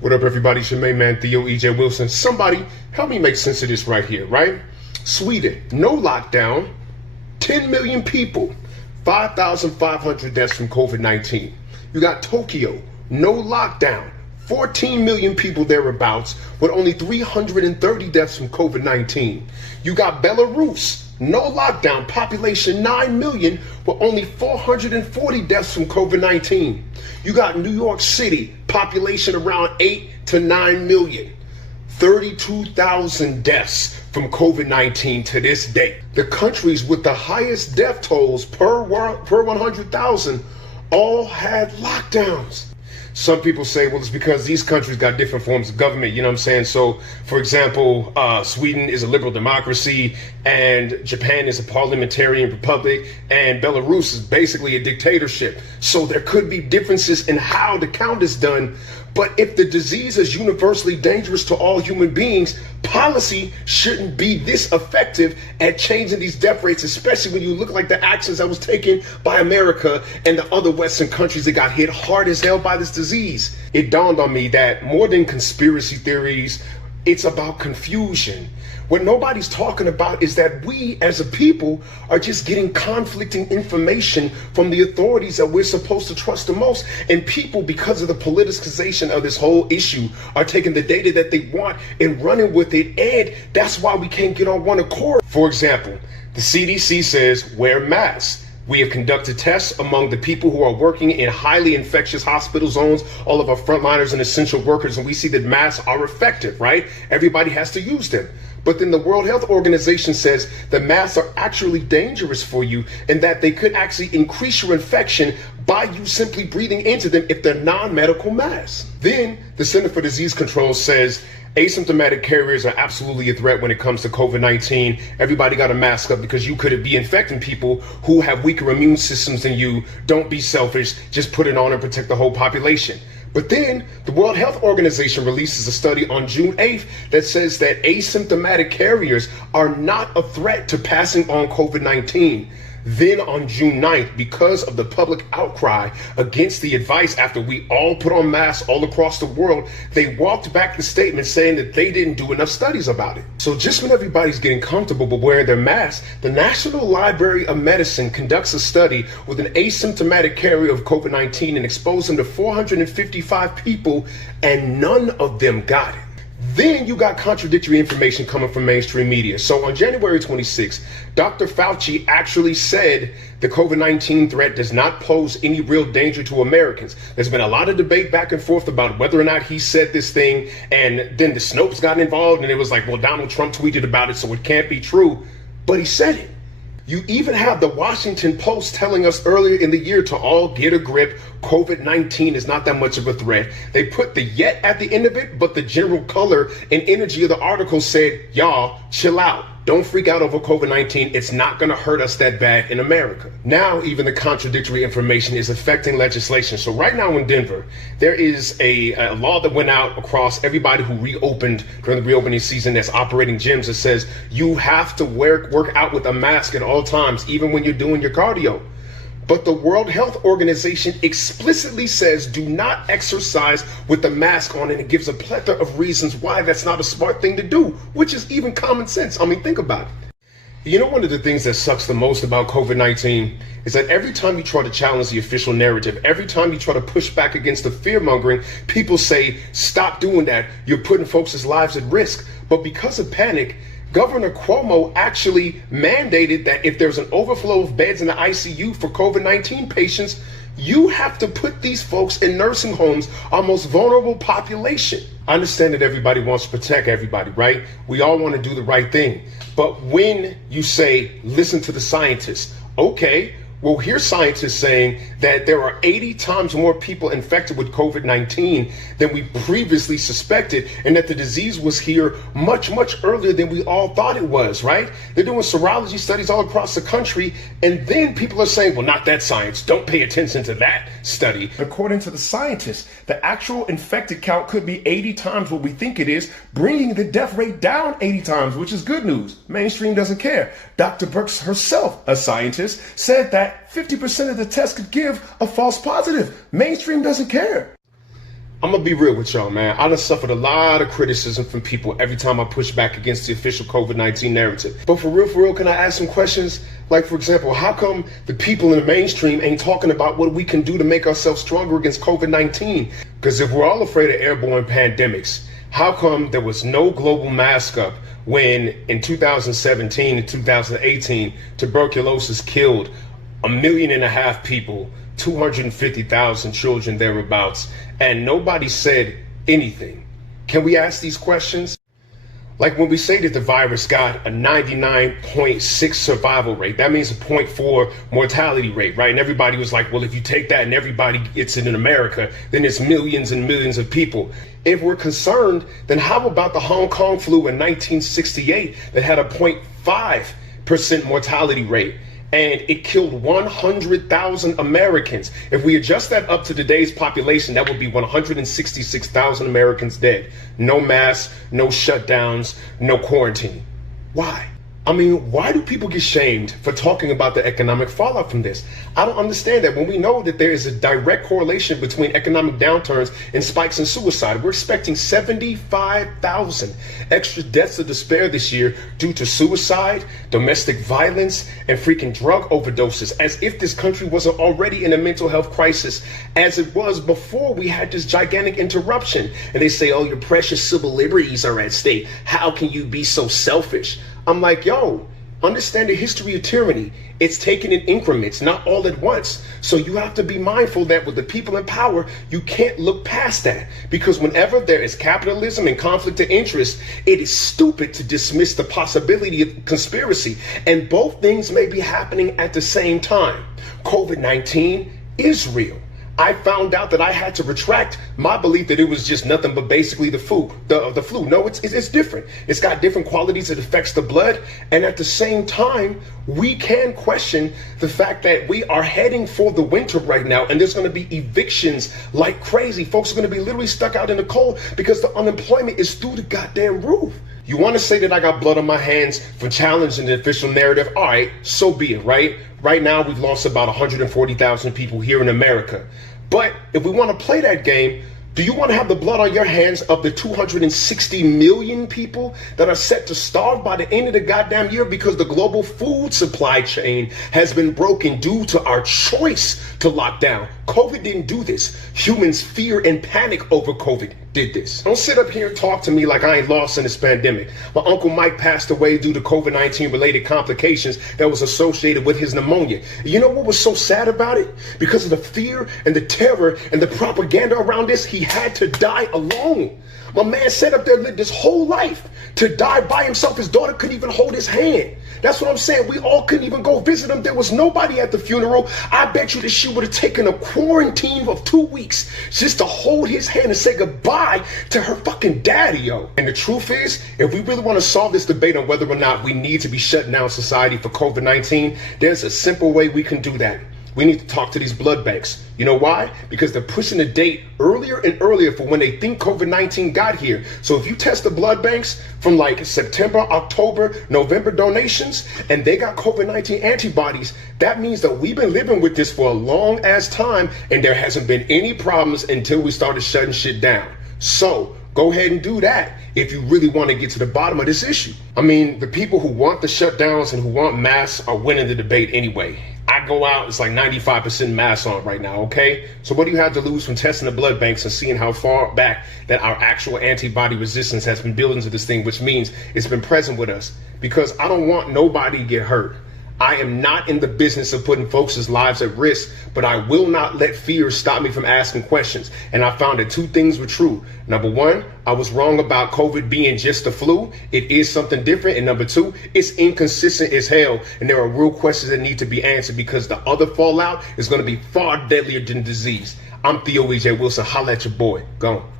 What up, everybody? It's your main man, Theo E.J. Wilson. Somebody help me make sense of this right here, right? Sweden, no lockdown, 10 million people, 5,500 deaths from COVID-19. You got Tokyo, no lockdown, 14 million people thereabouts, with only 330 deaths from COVID-19. You got Belarus, no lockdown, population 9 million, with only 440 deaths from COVID-19. You got New York City, population around 8 to 9 million, 32,000 deaths from COVID-19 to this day. The countries with the highest death tolls per 100,000 all had lockdowns. Some people say, well, it's because these countries got different forms of government, you know what I'm saying? So, for example, Sweden is a liberal democracy, and Japan is a parliamentarian republic, and Belarus is basically a dictatorship. So there could be differences in how the count is done. But if the disease is universally dangerous to all human beings, policy shouldn't be this effective at changing these death rates, especially when you look like the actions that was taken by America and the other Western countries that got hit hard as hell by this disease. It dawned on me that more than conspiracy theories, it's about confusion. What nobody's talking about is that we as a people are just getting conflicting information from the authorities that we're supposed to trust the most. And people, because of the politicization of this whole issue, are taking the data that they want and running with it. And that's why we can't get on one accord. For example, the CDC says wear masks. We have conducted tests among the people who are working in highly infectious hospital zones, all of our frontliners and essential workers, and we see that masks are effective, right? Everybody has to use them. But then the World Health Organization says the masks are actually dangerous for you and that they could actually increase your infection by you simply breathing into them if they're non-medical masks. Then the Center for Disease Control says asymptomatic carriers are absolutely a threat when it comes to COVID-19. Everybody got to mask up because you could be infecting people who have weaker immune systems than you. Don't be selfish. Just put it on and protect the whole population. But then the World Health Organization releases a study on June 8th that says that asymptomatic carriers are not a threat to passing on COVID-19. Then on June 9th, because of the public outcry against the advice after we all put on masks all across the world, they walked back the statement saying that they didn't do enough studies about it. So just when everybody's getting comfortable with wearing their masks, the National Library of Medicine conducts a study with an asymptomatic carrier of COVID-19 and exposed them to 455 people, and none of them got it. Then you got contradictory information coming from mainstream media. So on January 26th, Dr. Fauci actually said the COVID-19 threat does not pose any real danger to Americans. There's been a lot of debate back and forth about whether or not he said this thing. And then the Snopes got involved and it was like, well, Donald Trump tweeted about it, so it can't be true. But he said it. You even have the Washington Post telling us earlier in the year to all get a grip. COVID-19 is not that much of a threat. They put the yet at the end of it, but the general color and energy of the article said, y'all, chill out. Don't freak out over COVID-19. It's not going to hurt us that bad in America. Now, even the contradictory information is affecting legislation. So right now in Denver, there is a law that went out across everybody who reopened during the reopening season that's operating gyms that says you have to work out with a mask at all times, even when you're doing your cardio. But the World Health Organization explicitly says do not exercise with the mask on, and it gives a plethora of reasons why that's not a smart thing to do, which is even common sense. I mean, think about it. You know, one of the things that sucks the most about COVID-19 is that every time you try to challenge the official narrative, every time you try to push back against the fear-mongering, people say, stop doing that. You're putting folks' lives at risk. But because of panic, Governor Cuomo actually mandated that if there's an overflow of beds in the ICU for COVID-19 patients, you have to put these folks in nursing homes, our most vulnerable population. I understand that everybody wants to protect everybody, right? We all want to do the right thing. But when you say, listen to the scientists, okay, well, here's scientists saying that there are 80 times more people infected with COVID-19 than we previously suspected, and that the disease was here much, much earlier than we all thought it was, right? They're doing serology studies all across the country, and then people are saying, well, not that science. Don't pay attention to that study. According to the scientists, the actual infected count could be 80 times what we think it is, bringing the death rate down 80 times, which is good news. Mainstream doesn't care. Dr. Birx herself, a scientist, said that 50% of the tests could give a false positive. Mainstream doesn't care. I'm gonna be real with y'all, man. I done suffered a lot of criticism from people every time I push back against the official COVID-19 narrative. But for real, can I ask some questions? Like, for example, how come the people in the mainstream ain't talking about what we can do to make ourselves stronger against COVID-19? Because if we're all afraid of airborne pandemics, how come there was no global mask up when in 2017 and 2018, tuberculosis killed 1.5 million people, 250,000 children thereabouts, and nobody said anything? Can we ask these questions? Like when we say that the virus got a 99.6 survival rate, that means a 0.4 mortality rate, right? And everybody was like, well, if you take that and everybody gets it in America, then it's millions and millions of people. If we're concerned, then how about the Hong Kong flu in 1968 that had a 0.5% mortality rate? And it killed 100,000 Americans. If we adjust that up to today's population, that would be 166,000 Americans dead. No masks, no shutdowns, no quarantine. Why? I mean, why do people get shamed for talking about the economic fallout from this? I don't understand that when we know that there is a direct correlation between economic downturns and spikes in suicide. We're expecting 75,000 extra deaths of despair this year due to suicide, domestic violence, and freaking drug overdoses, as if this country wasn't already in a mental health crisis as it was before we had this gigantic interruption. And they say, oh, your precious civil liberties are at stake. How can you be so selfish? I'm like, yo, understand the history of tyranny. It's taken in increments, not all at once. So you have to be mindful that with the people in power, you can't look past that. Because whenever there is capitalism and conflict of interest, it is stupid to dismiss the possibility of conspiracy. And both things may be happening at the same time. COVID-19 is real. I found out that I had to retract my belief that it was just nothing but basically the flu. No, it's different. It's got different qualities. It affects the blood. And at the same time, we can question the fact that we are heading for the winter right now. And there's going to be evictions like crazy. Folks are going to be literally stuck out in the cold because the unemployment is through the goddamn roof. You want to say that I got blood on my hands for challenging the official narrative? All right, so be it, right? Right now, we've lost about 140,000 people here in America. But if we want to play that game, do you want to have the blood on your hands of the 260 million people that are set to starve by the end of the goddamn year because the global food supply chain has been broken due to our choice to lock down? COVID didn't do this. Humans' fear and panic over COVID did this. Don't sit up here and talk to me like I ain't lost in this pandemic. My Uncle Mike passed away due to COVID-19 related complications that was associated with his pneumonia. You know what was so sad about it? Because of the fear and the terror and the propaganda around this, he had to die alone. My man sat up there, lived his whole life to die by himself. His daughter couldn't even hold his hand. That's what I'm saying. We all couldn't even go visit him. There was nobody at the funeral. I bet you that she would have taken a quarantine of 2 weeks just to hold his hand and say goodbye to her fucking daddy, yo. And the truth is, if we really want to solve this debate on whether or not we need to be shutting down society for COVID-19, there's a simple way we can do that. We need to talk to these blood banks. You know why? Because they're pushing the date earlier and earlier for when they think COVID-19 got here. So if you test the blood banks from like September, October, November donations, and they got COVID-19 antibodies, that means that we've been living with this for a long ass time and there hasn't been any problems until we started shutting shit down. So go ahead and do that if you really want to get to the bottom of this issue. I mean, the people who want the shutdowns and who want masks are winning the debate anyway. I go out, it's like 95% masks on right now, okay? So what do you have to lose from testing the blood banks and seeing how far back that our actual antibody resistance has been building to this thing, which means it's been present with us? Because I don't want nobody to get hurt. I am not in the business of putting folks' lives at risk, but I will not let fear stop me from asking questions. And I found that two things were true. Number one, I was wrong about COVID being just the flu. It is something different. And number two, it's inconsistent as hell. And there are real questions that need to be answered because the other fallout is going to be far deadlier than disease. I'm Theo E.J. Wilson. Holla at your boy. Go on.